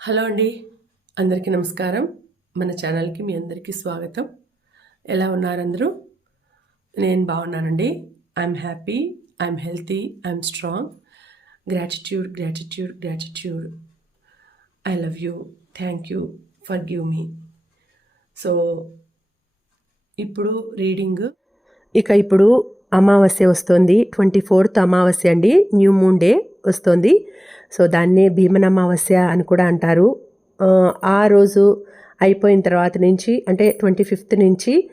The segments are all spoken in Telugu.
హలో అండి. అందరికీ నమస్కారం. మన ఛానల్కి మీ అందరికీ స్వాగతం. ఎలా ఉన్నారు అందరూ? నేను బాగున్నానండి. I'm happy I'm healthy I'm strong gratitude gratitude gratitude I love you thank you for give me so ఇప్పుడు రీడింగ్ ఇక ఇప్పుడు అమావాస్య వస్తుంది. ట్వంటీ ఫోర్త్ అమావాస్య అండి. న్యూ మూన్ డే వస్తుంది. సో దాన్నే భీమన అమావాస్య అని కూడా అంటారు. ఆ, ఆ రోజు అయిపోయిన తర్వాత నుంచి అంటే ట్వంటీ ఫిఫ్త్ నుంచి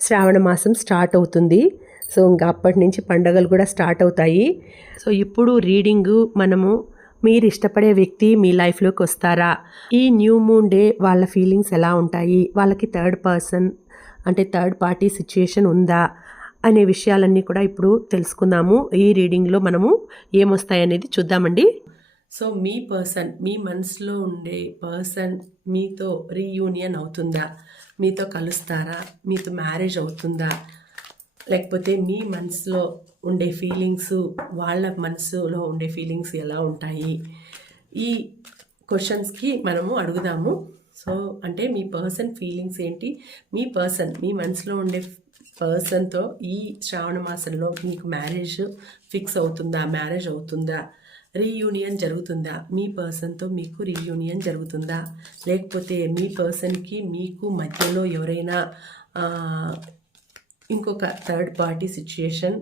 శ్రావణ మాసం స్టార్ట్ అవుతుంది. సో ఇంకా అప్పటి నుంచి పండగలు కూడా స్టార్ట్ అవుతాయి. సో ఇప్పుడు రీడింగ్ మనము మీరు ఇష్టపడే వ్యక్తి మీ లైఫ్లోకి వస్తారా? ఈ న్యూ మూన్ డే వాళ్ళ ఫీలింగ్స్ ఎలా ఉంటాయి? వాళ్ళకి థర్డ్ పర్సన్ అంటే థర్డ్ పార్టీ సిచ్యుయేషన్ ఉందా? అనే విషయాలన్నీ కూడా ఇప్పుడు తెలుసుకుందాము. ఈ రీడింగ్లో మనము ఏమొస్తాయనేది చూద్దామండి. సో మీ పర్సన్ మీ మనసులో ఉండే పర్సన్ మీతో రీయూనియన్ అవుతుందా? మీతో కలుస్తారా? మీతో మ్యారేజ్ అవుతుందా? లేకపోతే మీ మనసులో ఉండే ఫీలింగ్స్ వాళ్ళ మనసులో ఉండే ఫీలింగ్స్ ఎలా ఉంటాయి? ఈ క్వశ్చన్స్కి మనము అడుగుదాము. సో అంటే మీ పర్సన్ ఫీలింగ్స్ ఏంటి? మీ పర్సన్ మీ మనసులో ఉండే పర్సన్తో ఈ శ్రావణ మాసంలో మీకు మ్యారేజ్ ఫిక్స్ అవుతుందా? మ్యారేజ్ అవుతుందా? రీయూనియన్ జరుగుతుందా? మీ పర్సన్తో మీకు రీయూనియన్ జరుగుతుందా? లేకపోతే మీ పర్సన్కి మీకు మధ్యలో ఎవరైనా ఇంకొక థర్డ్ పార్టీ సిచ్యుయేషన్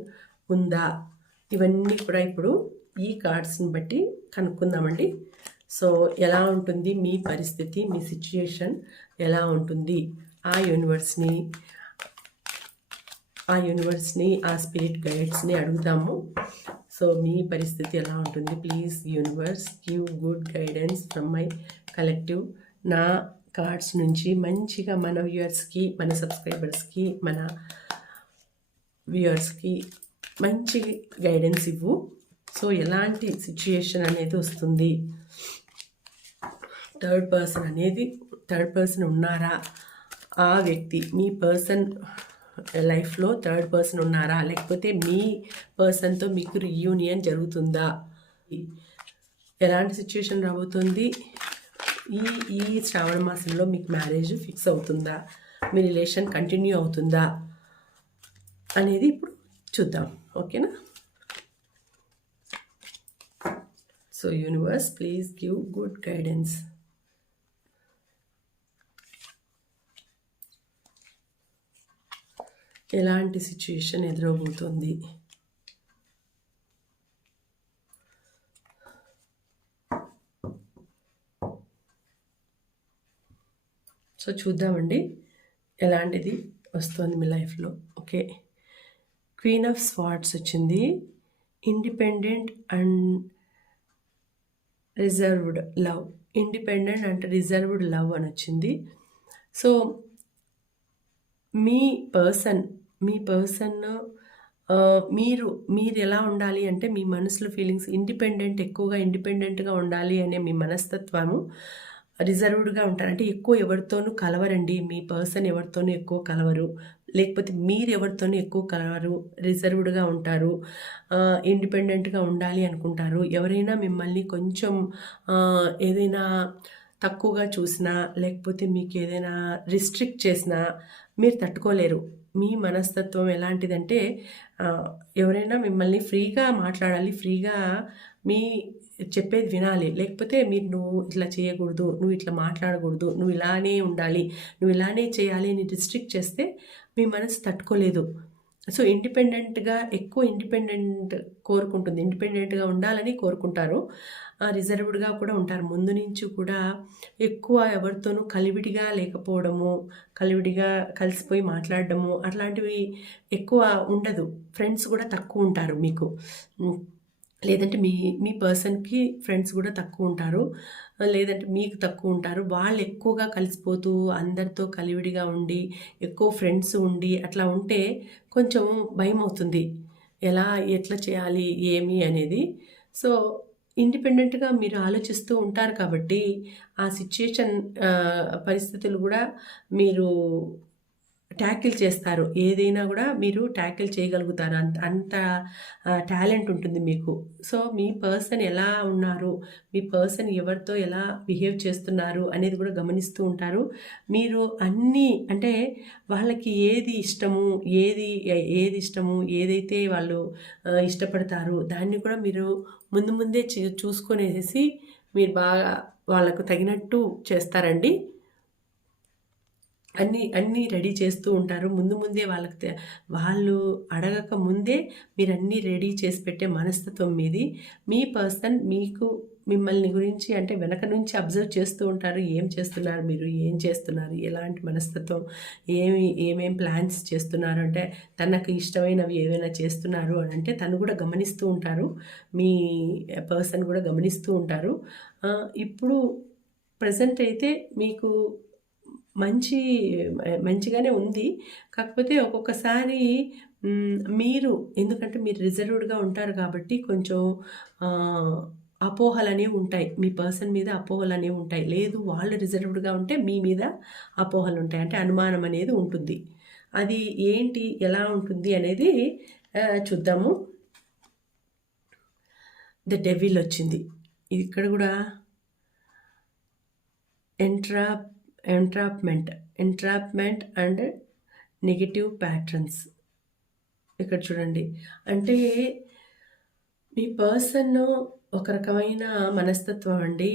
ఉందా? ఇవన్నీ కూడా ఇప్పుడు ఈ కార్డ్స్ని బట్టి కనుక్కుందామండి. సో ఎలా ఉంటుంది? మీ పరిస్థితి మీ సిచ్యుయేషన్ ఎలా ఉంటుంది? ఆ యూనివర్స్ని ఆ యూనివర్స్ని ఆ స్పిరిట్ గైడ్స్ని అడుగుతాము. సో మీ పరిస్థితి ఎలా ఉంటుంది? Please universe give good guidance from my collective. నా కార్డ్స్ నుంచి మంచిగా మన వ్యూయర్స్కి మన సబ్స్క్రైబర్స్కి మన వ్యూయర్స్కి మంచి గైడెన్స్ ఇవ్వు. సో ఎలాంటి సిచ్యుయేషన్ అనేది వస్తుంది? థర్డ్ పర్సన్ అనేది థర్డ్ పర్సన్ ఉన్నారా? ఆ వ్యక్తి మీ పర్సన్ లైఫ్లో థర్డ్ పర్సన్ ఉన్నారా? లేకపోతే మీ పర్సన్తో మీకు రీయూనియన్ జరుగుతుందా? ఎలాంటి సిచ్యుయేషన్ రాబోతుంది? ఈ ఈ శ్రావణ మాసంలో మీకు మ్యారేజ్ ఫిక్స్ అవుతుందా? మీ రిలేషన్ కంటిన్యూ అవుతుందా? అనేది ఇప్పుడు చూద్దాం. ఓకేనా? So universe please give good guidance. ఎలాంటి సిచ్యుయేషన్ ఎదురవబోతోంది సో చూద్దామండి. ఎలాంటిది వస్తుంది మీ లైఫ్లో? ఓకే. క్వీన్ ఆఫ్ స్వార్డ్స్ వచ్చింది. Independent and reserved love independent and reserved love అని వచ్చింది. సో మీ పర్సన్ మీ పర్సన్ మీరు మీరు ఎలా ఉండాలి అంటే మీ మనసులో ఫీలింగ్స్ ఇండిపెండెంట్ ఎక్కువగా ఇండిపెండెంట్గా ఉండాలి అనే మీ మనస్తత్వము రిజర్వ్డ్గా ఉంటారు. అంటే ఎక్కువ ఎవరితోనూ కలవరండి. మీ పర్సన్ ఎవరితోనూ ఎక్కువ కలవరు. లేకపోతే మీరు ఎవరితోనూ ఎక్కువ కలవరు. రిజర్వ్డ్గా ఉంటారు. ఇండిపెండెంట్గా ఉండాలి అనుకుంటారు. ఎవరైనా మిమ్మల్ని కొంచెం ఏదైనా తక్కువగా చూసినా లేకపోతే మీకు ఏదైనా రిస్ట్రిక్ట్ చేసినా మీరు తట్టుకోలేరు. మీ మనస్తత్వం ఎలాంటిదంటే ఎవరైనా మిమ్మల్ని ఫ్రీగా మాట్లాడాలి ఫ్రీగా మీ చెప్పేది వినాలి. లేకపోతే మీరు నువ్వు ఇట్లా చేయకూడదు నువ్వు ఇట్లా మాట్లాడకూడదు నువ్వు ఇలానే ఉండాలి నువ్వు ఇలానే చేయాలి అని రిస్ట్రిక్ట్ చేస్తే మీ మనసు తట్టుకోలేదు. సో ఇండిపెండెంట్గా ఎక్కువ ఇండిపెండెంట్ కోరుకుంటుంది. ఇండిపెండెంట్గా ఉండాలని కోరుకుంటారు. రిజర్వ్డ్గా కూడా ఉంటారు. ముందు నుంచి కూడా ఎక్కువ ఎవరితోనూ కలివిడిగా లేకపోవడము కలివిడిగా కలిసిపోయి మాట్లాడడము అట్లాంటివి ఎక్కువ ఉండదు. ఫ్రెండ్స్ కూడా తక్కువ ఉంటారు మీకు. లేదంటే మీ మీ పర్సన్కి ఫ్రెండ్స్ కూడా తక్కువ ఉంటారు. లేదంటే మీకు తక్కువ ఉంటారు. వాళ్ళు ఎక్కువగా కలిసిపోతూ అందరితో కలివిడిగా ఉండి ఎక్కువ ఫ్రెండ్స్ ఉండి అట్లా ఉంటే కొంచెం భయం అవుతుంది. ఎలా ఎట్లా చేయాలి ఏమి అనేది. సో ఇండిపెండెంట్గా మీరు ఆలోచిస్తూ ఉంటారు కాబట్టి ఆ సిచ్యుయేషన్ పరిస్థితులు కూడా మీరు ట్యాకిల్ చేస్తారు. ఏదైనా కూడా మీరు ట్యాకిల్ చేయగలుగుతారు. అంత అంత టాలెంట్ ఉంటుంది మీకు. సో మీ పర్సన్ ఎలా ఉన్నారు? మీ పర్సన్ ఎవరితో ఎలా బిహేవ్ చేస్తున్నారు? అనేది కూడా గమనిస్తూ ఉంటారు. మీరు అన్నీ అంటే వాళ్ళకి ఏది ఇష్టము? ఏది ఏది ఇష్టము? ఏదైతే వాళ్ళు ఇష్టపడతారు? దాన్ని కూడా మీరు ముందు ముందే చూసుకొనేసి మీరు బాగా వాళ్ళకు తగినట్టు చేస్తారండి. అన్నీ అన్నీ రెడీ చేస్తూ ఉంటారు. ముందు ముందే వాళ్ళకి వాళ్ళు అడగక ముందే మీరు అన్నీ రెడీ చేసి పెట్టే మనస్తత్వం మీది. మీ పర్సన్ మీకు మిమ్మల్ని గురించి అంటే వెనక నుంచి అబ్జర్వ్ చేస్తూ ఉంటారు. ఏం చేస్తున్నారు మీరు? ఏం చేస్తున్నారు? ఎలాంటి మనస్తత్వం? ఏమి ఏమేం ప్లాన్స్ చేస్తున్నారు? అంటే తనకు ఇష్టమైనవి ఏమైనా చేస్తున్నారు అని అంటే తను కూడా గమనిస్తూ ఉంటారు. మీ పర్సన్ కూడా గమనిస్తూ ఉంటారు. ఇప్పుడు ప్రజెంట్ అయితే మీకు మంచి మంచిగానే ఉంది. కాకపోతే ఒక్కొక్కసారి మీరు ఎందుకంటే మీరు రిజర్వ్డ్గా ఉంటారు కాబట్టి కొంచెం అపోహలు అనేవి ఉంటాయి. మీ పర్సన్ మీద అపోహలు అనేవి ఉంటాయి. లేదు వాళ్ళు రిజర్వ్డ్గా ఉంటే మీ మీద అపోహలు ఉంటాయి. అంటే అనుమానం అనేది ఉంటుంది. అది ఏంటి? ఎలా ఉంటుంది అనేది చూద్దాము. ద డెవిల్ వచ్చింది. ఇక్కడ కూడా ఎంట్రా entrapment entrapment and negative patterns ఇక్కడ చూడండి. అంటే మీ పర్సన్ ఒక రకమైన మనస్తత్వం అండి.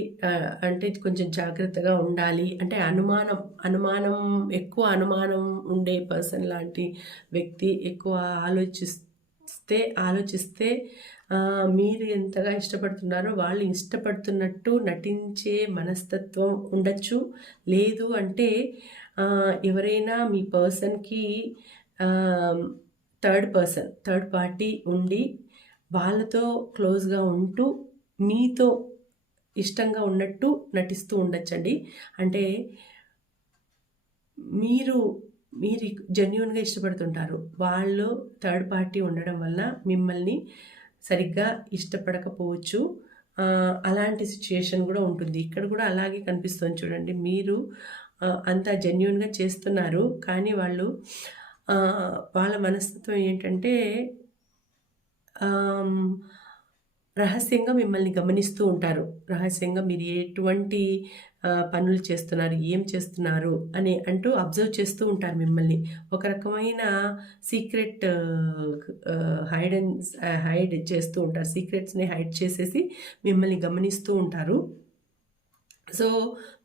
అంటే కొంచెం జాగ్రత్తగా ఉండాలి. అంటే అనుమానం అనుమానం ఎక్కువ అనుమానం ఉండే పర్సన్ లాంటి వ్యక్తి ఎక్కువ ఆలోచిస్తే ఆలోచిస్తే మీరు ఎంతగా ఇష్టపడుతున్నారో వాళ్ళు ఇష్టపడుతున్నట్టు నటించే మనస్తత్వం ఉండొచ్చు. లేదు అంటే ఎవరైనా మీ పర్సన్కి థర్డ్ పర్సన్ థర్డ్ పార్టీ ఉండి వాళ్ళతో క్లోజ్గా ఉంటూ మీతో ఇష్టంగా ఉన్నట్టు నటిస్తూ ఉండొచ్చండి. అంటే మీరు మీరు జెన్యున్గా ఇష్టపడుతుంటారు. వాళ్ళు థర్డ్ పార్టీ ఉండడం వల్ల మిమ్మల్ని సరిగ్గా ఇష్టపడకపోవచ్చు. అలాంటి సిచ్యుయేషన్ కూడా ఉంటుంది. ఇక్కడ కూడా అలాగే కనిపిస్తుంది చూడండి. మీరు అంత జెన్యున్గా చేస్తున్నారు. కానీ వాళ్ళు వాళ్ళ మనస్తత్వం ఏంటంటే రహస్యంగా మిమ్మల్ని గమనిస్తూ ఉంటారు. రహస్యంగా మీరు ఎటువంటి పనులు చేస్తున్నారు ఏం చేస్తున్నారు అని అంటూ అబ్జర్వ్ చేస్తూ ఉంటారు మిమ్మల్ని. ఒక రకమైన సీక్రెట్ హైడ్ అండ్ హైడ్ చేస్తూ ఉంటారు. సీక్రెట్స్ని హైడ్ చేసేసి మిమ్మల్ని గమనిస్తూ ఉంటారు. సో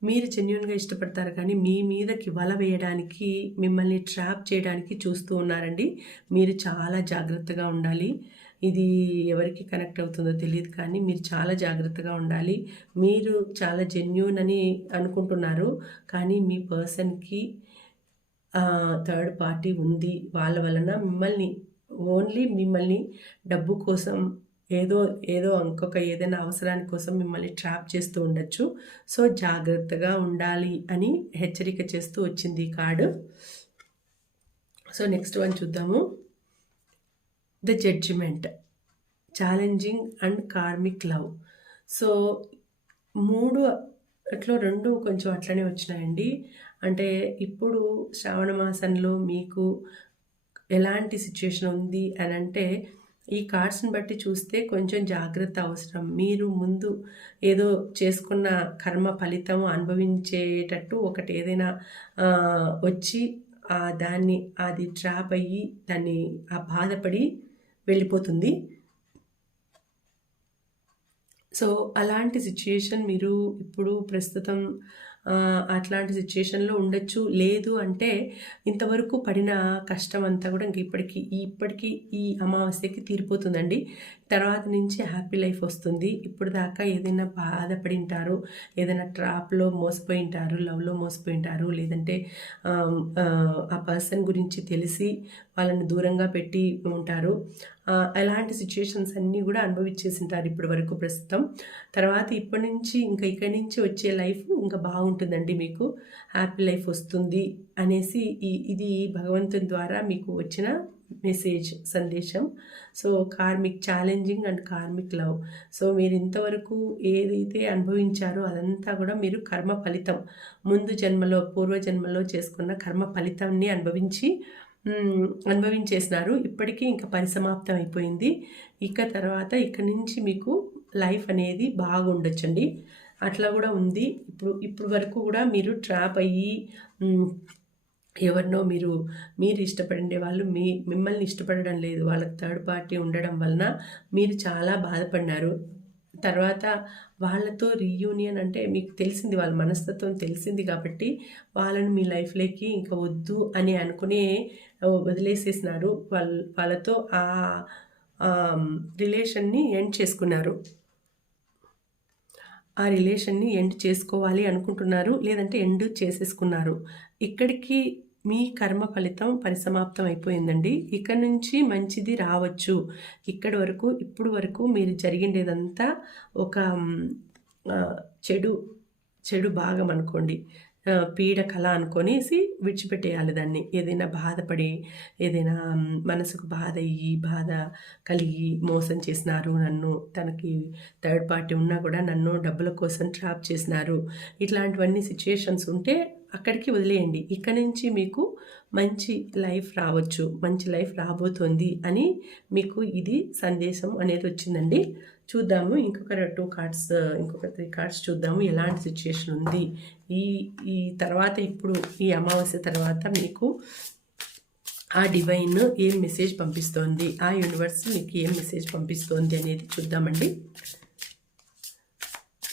మీరు జెన్యున్గా ఇష్టపడతారు కానీ మీ మీదకి వల వేయడానికి మిమ్మల్ని ట్రాప్ చేయడానికి చూస్తూ ఉన్నారండి. మీరు చాలా జాగ్రత్తగా ఉండాలి. ఇది ఎవరికి కనెక్ట్ అవుతుందో తెలియదు కానీ మీరు చాలా జాగ్రత్తగా ఉండాలి. మీరు చాలా జెన్యున్ అని అనుకుంటున్నారు. కానీ మీ పర్సన్కి థర్డ్ పార్టీ ఉంది. వాళ్ళ వలన మిమ్మల్ని ఓన్లీ మిమ్మల్ని డబ్బు కోసం ఏదో ఏదో ఇంకొక ఏదైనా అవసరాని కోసం మిమ్మల్ని ట్రాప్ చేస్తూ ఉండొచ్చు. సో జాగ్రత్తగా ఉండాలి అని హెచ్చరిక చేస్తూ వచ్చింది ఈ కార్డు. సో నెక్స్ట్ వన్ చూద్దాము. The judgement. Challenging and karmic love. So మూడు అట్లా రెండు కొంచెం అట్లనే వచ్చినాయండి. అంటే ఇప్పుడు శ్రావణ మాసంలో మీకు ఎలాంటి సిచ్యుయేషన్ ఉంది అని అంటే ఈ కార్డ్స్ని బట్టి చూస్తే కొంచెం జాగ్రత్త అవసరం. మీరు ముందు ఏదో చేసుకున్న కర్మ ఫలితం అనుభవించేటట్టు ఒకటి ఏదైనా వచ్చి దాన్ని అది ట్రాప్ అయ్యి దాన్ని ఆ బాధపడి వెళ్ళిపోతుంది. సో అలాంటి సిచ్యుయేషన్ మీరు ఇప్పుడు ప్రస్తుతం అట్లాంటి సిచ్యుయేషన్లో ఉండొచ్చు. లేదు అంటే ఇంతవరకు పడిన కష్టం అంతా కూడా ఇంక ఇప్పటికీ ఇప్పటికీ ఈ అమావాస్యకి తీరిపోతుందండి. తర్వాత నుంచి హ్యాపీ లైఫ్ వస్తుంది. ఇప్పుడు దాకా ఏదైనా బాధపడి ఉంటారు ఏదైనా ట్రాప్లో మోసపోయి ఉంటారు లవ్లో మోసపోయి ఉంటారు లేదంటే ఆ పర్సన్ గురించి తెలిసి వాళ్ళని దూరంగా పెట్టి ఉంటారు. అలాంటి సిచ్యుయేషన్స్ అన్నీ కూడా అనుభవించేసి ఉంటారు ఇప్పటి వరకు ప్రస్తుతం. తర్వాత ఇప్పటి నుంచి ఇంకా ఇక్కడి నుంచి వచ్చే లైఫ్ ఇంకా బాగుంటుందండి మీకు. హ్యాపీ లైఫ్ వస్తుంది అనేసి ఈ ఇది భగవంతుని ద్వారా మీకు వచ్చిన మెసేజ్ సందేశం. So karmic challenging and karmic love so మీరు ఇంతవరకు ఏదైతే అనుభవించారో అదంతా కూడా మీరు కర్మ ఫలితం. ముందు జన్మలో పూర్వ జన్మలో చేసుకున్న కర్మ ఫలితాన్ని అనుభవించి అనుభవించేసినారు. ఇప్పటికీ ఇంకా పరిసమాప్తం అయిపోయింది. ఇక తర్వాత ఇక నుంచి మీకు లైఫ్ అనేది బాగుండొచ్చండి. అట్లా కూడా ఉంది. ఇప్పుడు ఇప్పుడు వరకు కూడా మీరు ట్రాప్ అయ్యి ఎవరినో మీరు మీరు ఇష్టపడే వాళ్ళు మీ మిమ్మల్ని ఇష్టపడడం లేదు. వాళ్ళకి థర్డ్ పార్టీ ఉండడం వలన మీరు చాలా బాధపడినారు. తర్వాత వాళ్ళతో రీయూనియన్ అంటే మీకు తెలిసింది వాళ్ళ మనస్తత్వం తెలిసింది కాబట్టి వాళ్ళని మీ లైఫ్లోకి ఇంకా వద్దు అని అనుకునే వదిలేసేసినారు. వాళ్ళ వాళ్ళతో ఆ రిలేషన్ని ఎండ్ చేసుకున్నారు. ఆ రిలేషన్ని ఎండ్ చేసుకోవాలి అనుకుంటున్నారు లేదంటే ఎండ్ చేసేసుకున్నారు. ఇక్కడికి మీ కర్మ ఫలితం పరిసమాప్తం అయిపోయిందండి. ఇక నుంచి మంచిది రావచ్చు. ఇక్కడి వరకు ఇప్పుడు వరకు మీరు జరిగిండేదంతా ఒక చెడు చెడు భాగం అనుకోండి. పీడ కళ అనుకొనేసి విడిచిపెట్టేయాలి దాన్ని. ఏదైనా బాధపడి ఏదైనా మనసుకు బాధ అయ్యి బాధ కలిగి మోసం చేసినారు నన్ను తనకి థర్డ్ పార్టీ ఉన్నా కూడా నన్ను డబ్బుల కోసం ట్రాప్ చేసినారు. ఇట్లాంటివన్నీ సిచ్యుయేషన్స్ ఉంటే అక్కడికి వదిలేయండి. ఇక్కడ నుంచి మీకు మంచి లైఫ్ రావచ్చు మంచి లైఫ్ రాబోతోంది అని మీకు ఇది సందేశం అనేది వచ్చిందండి. చూద్దాము. ఇంకొక టూ కార్డ్స్ ఇంకొక త్రీ కార్డ్స్ చూద్దాము. ఎలాంటి సిచ్యుయేషన్ ఉంది? ఈ ఈ తర్వాత ఇప్పుడు ఈ అమావాస్య తర్వాత మీకు ఆ డివైన్ ఏం మెసేజ్ పంపిస్తోంది? ఆ యూనివర్స్ మీకు ఏం మెసేజ్ పంపిస్తోంది అనేది చూద్దామండి.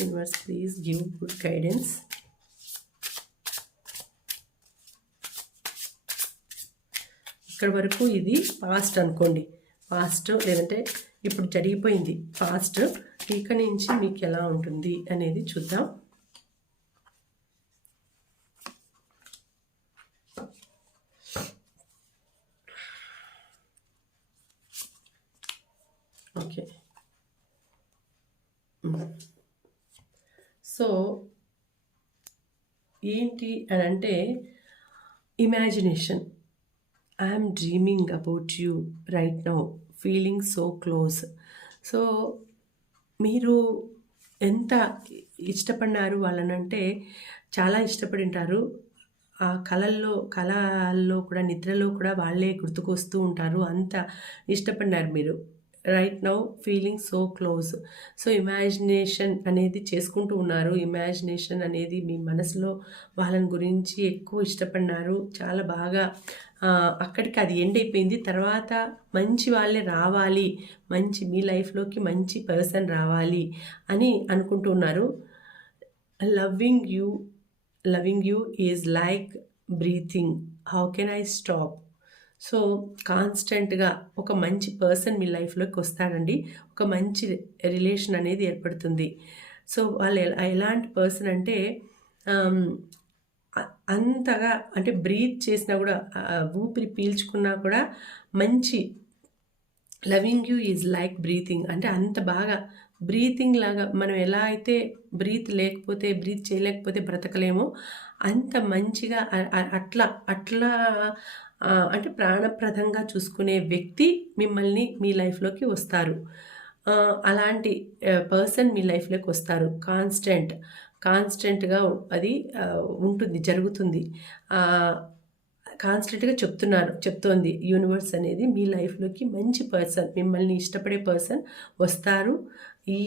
Universe please give good guidance. ఇక్కడ వరకు ఇది పాస్ట్ అనుకోండి. పాస్ట్ లేదంటే ఇప్పుడు జరిగిపోయింది. పాస్ట్ ఇక నుంచి మీకు ఎలా ఉంటుంది అనేది చూద్దాం. ఓకే. సో ఏంటి అని అంటే imagination. I'm dreaming about you right now. Feeling so close so మీరు ఎంత ఇష్టపడినారు వాళ్ళనంటే చాలా ఇష్టపడి ఉంటారు ఆ కళల్లో కళల్లో కూడా నిద్రలో కూడా వాళ్ళే గుర్తుకొస్తూ ఉంటారు. అంత ఇష్టపడినారు మీరు. Right now feeling so close so imagination అనేది చేసుకుంటూ ఉన్నారు. ఇమాజినేషన్ అనేది మీ మనసులో వాళ్ళని గురించి ఎక్కువ ఇష్టపడినారు. చాలా బాగా అక్కడికి అది ఎండ్ అయిపోయింది. తర్వాత మంచి వాళ్ళే రావాలి మంచి మీ లైఫ్లోకి మంచి పర్సన్ రావాలి అని అనుకుంటున్నారు loving you loving you is like breathing how can I stop so కాన్స్టెంట్గా ఒక మంచి పర్సన్ మీ లైఫ్లోకి వస్తాడండి. ఒక మంచి రిలేషన్ అనేది ఏర్పడుతుంది. సో వాళ్ళు ఎలాంటి పర్సన్ అంటే అంతగా అంటే బ్రీత్ చేసినా కూడా ఊపిరి పీల్చుకున్నా కూడా మంచి loving you is like breathing. అంటే అంత బాగా బ్రీతింగ్ లాగా మనం ఎలా అయితే బ్రీత్ లేకపోతే బ్రీత్ చేయలేకపోతే బ్రతకలేమో అంత మంచిగా అట్లా అట్లా అంటే ప్రాణప్రదంగా చూసుకునే వ్యక్తి మిమ్మల్ని మీ లైఫ్లోకి వస్తారు. అలాంటి పర్సన్ మీ లైఫ్లోకి వస్తారు. కాన్స్టెంట్. కాన్స్టెంట్గా అది ఉంటుంది జరుగుతుంది. కాన్స్టెంట్గా చెప్తున్నారు చెప్తోంది యూనివర్స్ అనేది మీ లైఫ్లోకి మంచి పర్సన్ మిమ్మల్ని ఇష్టపడే పర్సన్ వస్తారు. ఈ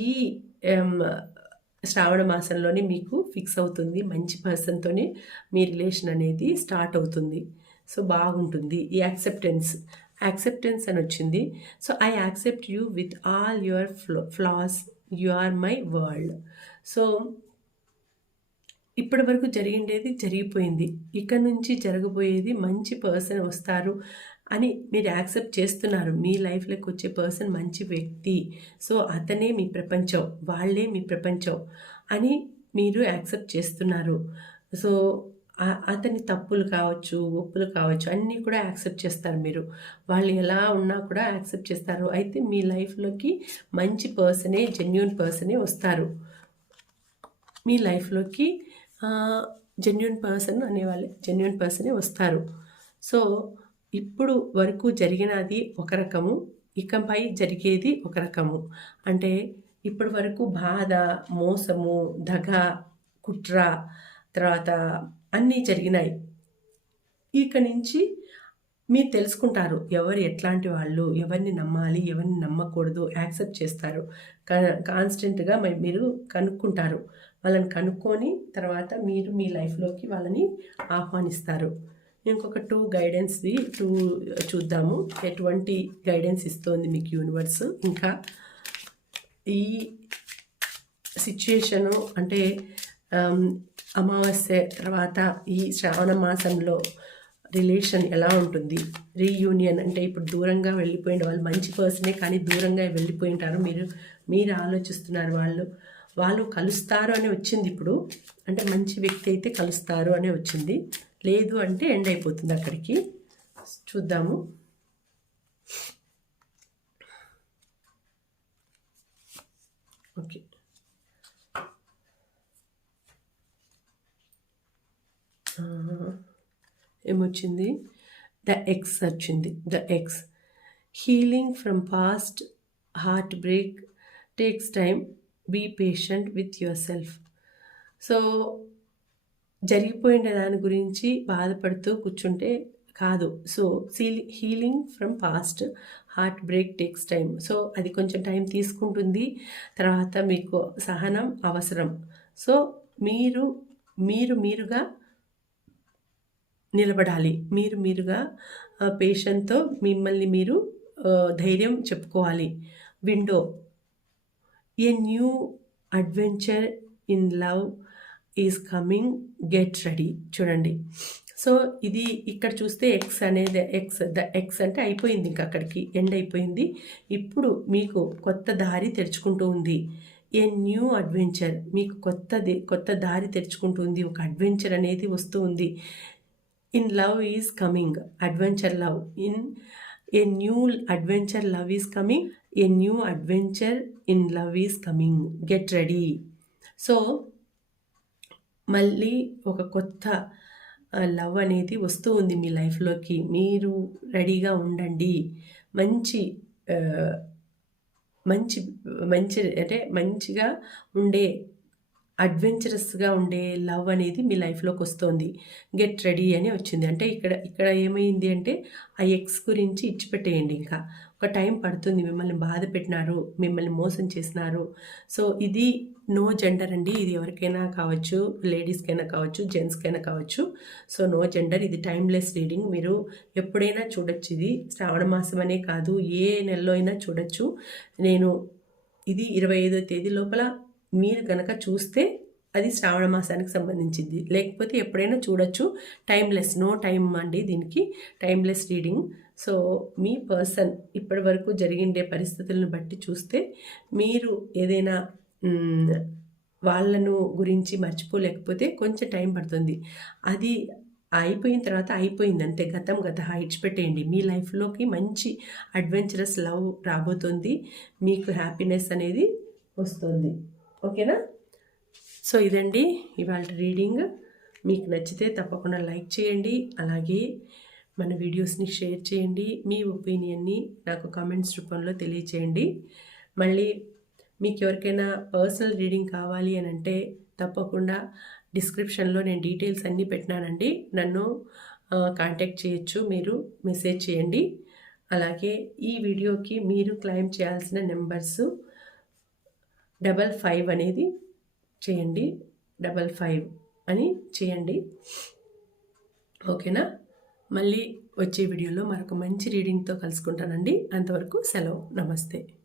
శ్రావణ మాసంలోనే మీకు ఫిక్స్ అవుతుంది మంచి పర్సన్తోనే మీ రిలేషన్ అనేది స్టార్ట్ అవుతుంది. సో బాగుంటుంది ఈ యాక్సెప్టెన్స్. యాక్సెప్టెన్స్ అని వచ్చింది. So I accept you with all your flow flaws you are my world. So ఇప్పటి వరకు జరిగిండేది జరిగిపోయింది. ఇక్కడ నుంచి జరగబోయేది మంచి పర్సన్ వస్తారు అని మీరు యాక్సెప్ట్ చేస్తున్నారు. మీ లైఫ్లోకి వచ్చే పర్సన్ మంచి వ్యక్తి. సో అతనే మీ ప్రపంచం. వాళ్ళే మీ ప్రపంచం అని మీరు యాక్సెప్ట్ చేస్తున్నారు. సో అతని తప్పులు కావచ్చు ఒప్పులు కావచ్చు అన్నీ కూడా యాక్సెప్ట్ చేస్తారు మీరు. వాళ్ళు ఎలా ఉన్నా కూడా యాక్సెప్ట్ చేస్తారు. అయితే మీ లైఫ్లోకి మంచి పర్సనే జెన్యున్ పర్సనే వస్తారు. మీ లైఫ్లోకి జెన్యున్ పర్సన్ అనేవాళ్ళు. జెన్యున్ పర్సనే వస్తారు. సో ఇప్పుడు వరకు జరిగినది ఒక రకము ఇకపై జరిగేది ఒక రకము. అంటే ఇప్పటి వరకు బాధ మోసము దగ కుట్ర తర్వాత అన్నీ జరిగినాయి. ఇక నుంచి మీరు తెలుసుకుంటారు ఎవరు ఎట్లాంటి వాళ్ళు ఎవరిని నమ్మాలి ఎవరిని నమ్మకూడదు యాక్సెప్ట్ చేస్తారు. కాన్స్టెంట్గా మీరు కనుక్కుంటారు. వాళ్ళని కనుక్కొని తర్వాత మీరు మీ లైఫ్లోకి వాళ్ళని ఆహ్వానిస్తారు. ఇంకొక టూ గైడెన్స్ది టూ చూద్దాము. ఎటువంటి గైడెన్స్ ఇస్తుంది మీకు యూనివర్స్? ఇంకా ఈ సిచ్యుయేషను అంటే అమావాస్య తర్వాత ఈ శ్రావణ మాసంలో రిలేషన్ ఎలా ఉంటుంది? రీయూనియన్ అంటే ఇప్పుడు దూరంగా వెళ్ళిపోయిన వాళ్ళు మంచి పర్సనే కానీ దూరంగా వెళ్ళిపోయి ఉంటారు మీరు మీరు ఆలోచిస్తున్నారు వాళ్ళు. వాళ్ళు కలుస్తారు అని వచ్చింది ఇప్పుడు. అంటే మంచి వ్యక్తి అయితే కలుస్తారు అని వచ్చింది. లేదు అంటే ఎండ్ అయిపోతుంది అక్కడికి. చూద్దాము. ఓకే. ఏమొచ్చింది? ద ఎక్స్ వచ్చింది. The ex. Healing from past heartbreak takes time. Be patient with yourself so జరిగిపోయిన దాని గురించి బాధపడుతూ కూర్చుంటే కాదు. So సీలి healing from past heartbreak takes time so అది కొంచెం టైం తీసుకుంటుంది. తర్వాత మీకు సహనం అవసరం. సో మీరు మీరు మీరుగా నిలబడాలి. మీరు మీరుగా పేషెంట్తో మిమ్మల్ని మీరు ధైర్యం చెప్పుకోవాలి. Window. A new adventure in love is coming. Get ready. చూడండి. సో ఇది ఇక్కడ చూస్తే ఎక్స్ అనేది ఎక్స్ ద ఎక్స్ అంటే అయిపోయింది ఇంకా అక్కడికి. ఎండ్ అయిపోయింది. ఇప్పుడు మీకు కొత్త దారి తెరుచుకుంటూ ఉంది. A new adventure. మీకు కొత్తది కొత్త దారి తెరుచుకుంటుంది ఒక అడ్వెంచర్ అనేది వస్తూ ఉంది. In love is coming adventure love in a new adventure love is coming a new adventure in love is coming get ready so మళ్ళీ ఒక కొత్త లవ్ అనేది వస్తూ ఉంది మీ లైఫ్లోకి మీరు రెడీగా ఉండండి. మంచి మంచి మంచి అంటే మంచిగా ఉండే అడ్వెంచరస్గా ఉండే లవ్ అనేది మీ లైఫ్లోకి వస్తుంది. గెట్ రెడీ అని వచ్చింది. అంటే ఇక్కడ ఇక్కడ ఏమైంది అంటే ఆ ఎక్స్ గురించి ఇచ్చిపెట్టేయండి ఇంకా. ఒక టైం పడుతుంది. మిమ్మల్ని బాధ పెట్టినారు మిమ్మల్ని మోసం చేసినారు. సో ఇది నో జెండర్ అండి. ఇది ఎవరికైనా కావచ్చు లేడీస్కైనా కావచ్చు జెంట్స్కైనా కావచ్చు. So no gender. ఇది టైమ్లెస్ రీడింగ్. మీరు ఎప్పుడైనా చూడొచ్చు. ఇది శ్రావణ మాసం అనే కాదు. ఏ నెలలో అయినా చూడొచ్చు. నేను ఇది ఇరవై ఐదో తేదీ లోపల మీరు కనుక చూస్తే అది శ్రావణ మాసానికి సంబంధించింది. లేకపోతే ఎప్పుడైనా చూడొచ్చు. టైమ్లెస్ నో టైం అండి దీనికి. టైమ్లెస్ రీడింగ్ సో మీ పర్సన్ ఇప్పటి వరకు జరిగిండే పరిస్థితులను బట్టి చూస్తే మీరు ఏదైనా వాళ్ళను గురించి మర్చిపోలేకపోతే కొంచెం టైం పడుతుంది. అది అయిపోయిన తర్వాత అయిపోయింది అంతే. గతం గత పెట్టేయండి. మీ లైఫ్లోకి మంచి అడ్వెంచరస్ లవ్ రాబోతుంది. మీకు హ్యాపీనెస్ అనేది వస్తుంది. ఓకేనా? సో ఇదండి ఇవాళ రీడింగ్. మీకు నచ్చితే తప్పకుండా లైక్ చేయండి అలాగే మన వీడియోస్ని షేర్ చేయండి మీ ఒపీనియన్ని నాకు కామెంట్స్ రూపంలో తెలియచేయండి. మళ్ళీ మీకు ఎవరికైనా పర్సనల్ రీడింగ్ కావాలి అని అంటే తప్పకుండా డిస్క్రిప్షన్లో నేను డీటెయిల్స్ అన్నీ పెట్టినానండి. నన్ను కాంటాక్ట్ చేయొచ్చు మీరు మెసేజ్ చేయండి. అలాగే ఈ వీడియోకి మీరు క్లైమ్ చేయాల్సిన నెంబర్సు డబల్ ఫైవ్ అనేది చేయండి. డబల్ ఫైవ్ అని చేయండి. ఓకేనా? మళ్ళీ వచ్చే వీడియోలో మరొక మంచి రీడింగ్తో కలుసుకుంటానండి. అంతవరకు సెలవు. నమస్తే.